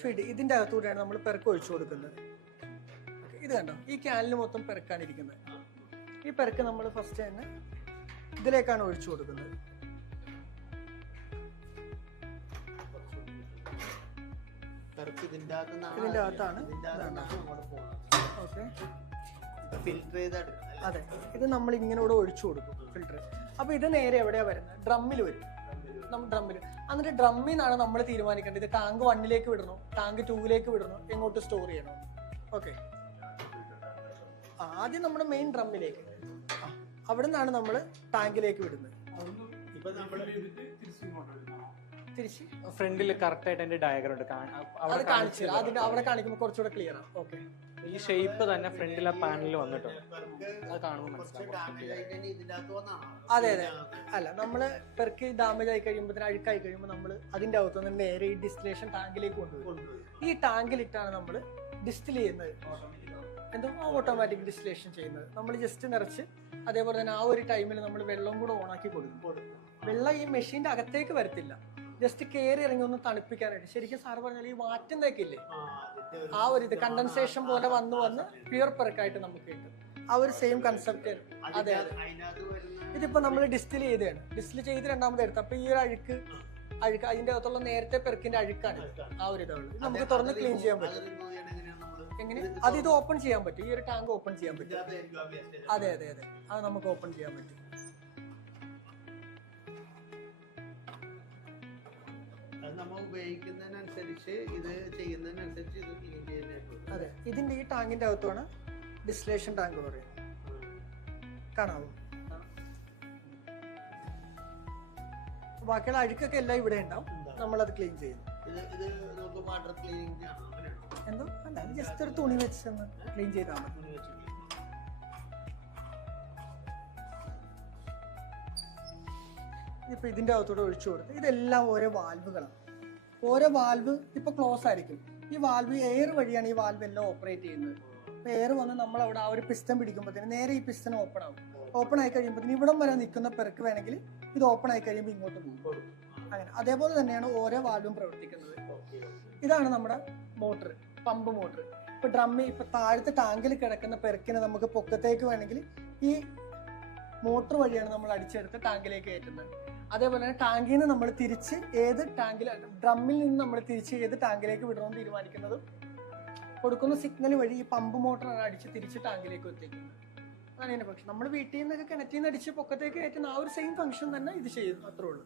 Feed ഇതിന്റെ അകത്തൂടെയാണ് നമ്മൾ പെരക്ക് ഒഴിച്ചു കൊടുക്കുന്നത്. ഇത് കണ്ടോ, ഈ ക്യാനിൽ മൊത്തം പെരക്കാണ് ഇരിക്കുന്നത്. ഈ പെരക്ക് നമ്മൾ ഫസ്റ്റ് തന്നെ ഇതിലേക്കാണ് ഒഴിച്ചു കൊടുക്കുന്നത്. ഇതിന്റെ അകത്താണ്. ഓക്കെ, അതെ, ഇത് നമ്മൾ ഇങ്ങനെ ഇവിടെ ഒഴിച്ചു കൊടുക്കും ഫിൽറ്റർ. അപ്പൊ ഇത് നേരെ എവിടെയാ വരുന്നത്? ഡ്രമ്മിൽ വരും. ഡ്രമ്മിൽ എന്നിട്ട് ഡ്രമ്മിൽ നിന്നാണ് നമ്മൾ തീരുമാനിക്കേണ്ടത് ഇത് ടാങ്ക് 1ലേക്ക് വിടണോ, ടാങ്ക് 2ലേക്ക് വിടണോ, എങ്ങോട്ട് സ്റ്റോർ ചെയ്യണോ. ഓക്കെ, ആദ്യം നമ്മുടെ മെയിൻ ഡ്രമ്മിലേക്ക്, അവിടെ നിന്നാണ് നമ്മൾ ടാങ്കിലേക്ക് വിടുന്നത്. തിരിച്ച് ഫ്രണ്ടിൽ കറക്റ്റ് ആയിട്ട് അതിന്റെ ഡയഗ്രം ഉണ്ട്, അത് കാണിച്ചു അതിന്റെ അവിടെ കാണിക്കുമ്പോൾ കുറച്ചുകൂടെ ക്ലിയർ ആണ്. ഓക്കെ, ഈ ഷേപ്പ് തന്നെ ഫ്രണ്ടിലെ പാനലിൽ വന്നിട്ടുണ്ട്, അത് കാണുമ്പോൾ മനസ്സിലാവും. അതെ അതെ, അല്ല നമ്മള് പെർക്ക് ഡാമേജ് ആയി കഴിയുമ്പോൾ, അഴുക്കായി കഴിയുമ്പോൾ നമ്മൾ അതിന്റെ അകത്തുനിന്ന് നേരെ ഈ ഡിസ്റ്റിലേഷൻ ടാങ്കിലേക്ക് കൊണ്ടുവരും. ഈ ടാങ്കിലിട്ടാണ് നമ്മൾ ഡിസ്റ്റിൽ ചെയ്യുന്നത്, എന്തോ ഓട്ടോമാറ്റിക് ഡിസ്റ്റിലേഷൻ ചെയ്യുന്നത്. നമ്മൾ ജസ്റ്റ് നിറച്ച്, അതേപോലെ തന്നെ ആ ഒരു ടൈമിൽ നമ്മൾ വെള്ളം കൂടെ ഓണാക്കി കൊടുക്കും. വെള്ളം ഈ മെഷീന്റെ അകത്തേക്ക് വരത്തില്ല, ജസ്റ്റ് കയറി ഇറങ്ങി ഒന്ന് തണുപ്പിക്കാനായിട്ട്. ശരിക്കും സാറ് പറഞ്ഞാൽ ഈ വാറ്റുന്നതൊക്കെ ഇല്ലേ, ആ ഒരു ഇത് കണ്ടൻസേഷൻ പോലെ വന്ന് പ്യൂർ പെർക്കായിട്ട് നമുക്ക് കിട്ടും. ആ ഒരു സെയിം കൺസെപ്റ്റ്. അതെ അതെ, ഇതിപ്പോ നമ്മൾ ഡിസ്റ്റിൽ ചെയ്തതാണ്. ഡിസ്റ്റിൽ ചെയ്ത് രണ്ടാമത് എടുത്ത്, അപ്പൊ ഈ ഒരു അഴുക്ക് അതിന്റെ അകത്തുള്ള നേരത്തെ പെർക്കിന്റെ അഴുക്കാണ് ആ ഒരു ഇതുള്ളൂ. നമുക്ക് തുറന്ന് ക്ലീൻ ചെയ്യാൻ പറ്റും. എങ്ങനെ? അത് ഇത് ഓപ്പൺ ചെയ്യാൻ പറ്റും, ഈ ഒരു ടാങ്ക് ഓപ്പൺ ചെയ്യാൻ പറ്റും. അതെ അതെ അതെ, അത് നമുക്ക് ഓപ്പൺ ചെയ്യാൻ പറ്റും. അതെ, ഇതിന്റെ ഈ ടാങ്കിന്റെ അകത്താണ് ഡിസ്റ്റിലേഷൻ ടാങ്ക് പറയുന്നത്. കാണാവോ? ബാക്കിയുള്ള അഴുക്കൊക്കെ എല്ലാം ഇവിടെ ഉണ്ടാവും, നമ്മളത് ക്ലീൻ ചെയ്യുന്നു. എന്തോ അല്ല, ജസ്റ്റ് ഒരു തുണി വെച്ച് ക്ലീൻ ചെയ്താൽ മതി. ഇപ്പൊ ഇതിന്റെ അകത്തോടെ ഒഴിച്ചു കൊടുത്ത്, ഇതെല്ലാം ഓരോ വാൽവുകളാണ്. ഓരോ വാൽവ് ഇപ്പൊ ക്ലോസ് ആയിരിക്കും. ഈ വാൽവ് എയർ വഴിയാണ് ഈ വാൽവ് എല്ലാം ഓപ്പറേറ്റ് ചെയ്യുന്നത്. അപ്പൊ എയർ വന്ന് നമ്മൾ അവിടെ ആ ഒരു പിസ്റ്റൺ പിടിക്കുമ്പോഴത്തേന് നേരെ ഈ പിസ്റ്റൺ ഓപ്പൺ ആവും. ഓപ്പൺ ആയി കഴിയുമ്പോഴത്തേന് ഇവിടം വരെ നിൽക്കുന്ന പെർക്ക് വേണമെങ്കിൽ ഇത് ഓപ്പൺ ആയി കഴിയുമ്പോൾ ഇങ്ങോട്ട് പോകും. അങ്ങനെ അതേപോലെ തന്നെയാണ് ഓരോ വാൽവും പ്രവർത്തിക്കുന്നത്. ഇതാണ് നമ്മുടെ മോട്ടർ, പമ്പ് മോട്ടർ. ഇപ്പൊ ഡ്രമ്മിൽ ഇപ്പൊ താഴത്തെ ടാങ്കിൽ കിടക്കുന്ന പെരക്കിനെ നമുക്ക് പൊക്കത്തേക്ക് വേണമെങ്കിൽ ഈ മോട്ടർ വഴിയാണ് നമ്മൾ അടിച്ചെടുത്ത് ടാങ്കിലേക്ക് കയറ്റുന്നത്. അതേപോലെ തന്നെ ടാങ്കിൽ നിന്ന് നമ്മൾ തിരിച്ച് ഏത് ടാങ്കിൽ, ഡ്രമ്മിൽ നിന്ന് നമ്മൾ തിരിച്ച് ഏത് ടാങ്കിലേക്ക് വിടണമെന്ന് തീരുമാനിക്കുന്നതും കൊടുക്കുന്ന സിഗ്നൽ വഴി ഈ പമ്പ് മോട്ടറാണ് അടിച്ച് തിരിച്ച് ടാങ്കിലേക്ക് എത്തിക്കുന്നത്. അതാണ് ഇതിന്റെ ഫംഗ്ഷൻ. നമ്മൾ വീട്ടിൽ നിന്നൊക്കെ കിണറ്റിൽ നിന്ന് അടിച്ച് പൊക്കത്തേക്ക് കയറ്റുന്ന ആ ഒരു സെയിം ഫംഗ്ഷൻ തന്നെ ഇത് ചെയ്യുന്നു, അത്രേ ഉള്ളൂ.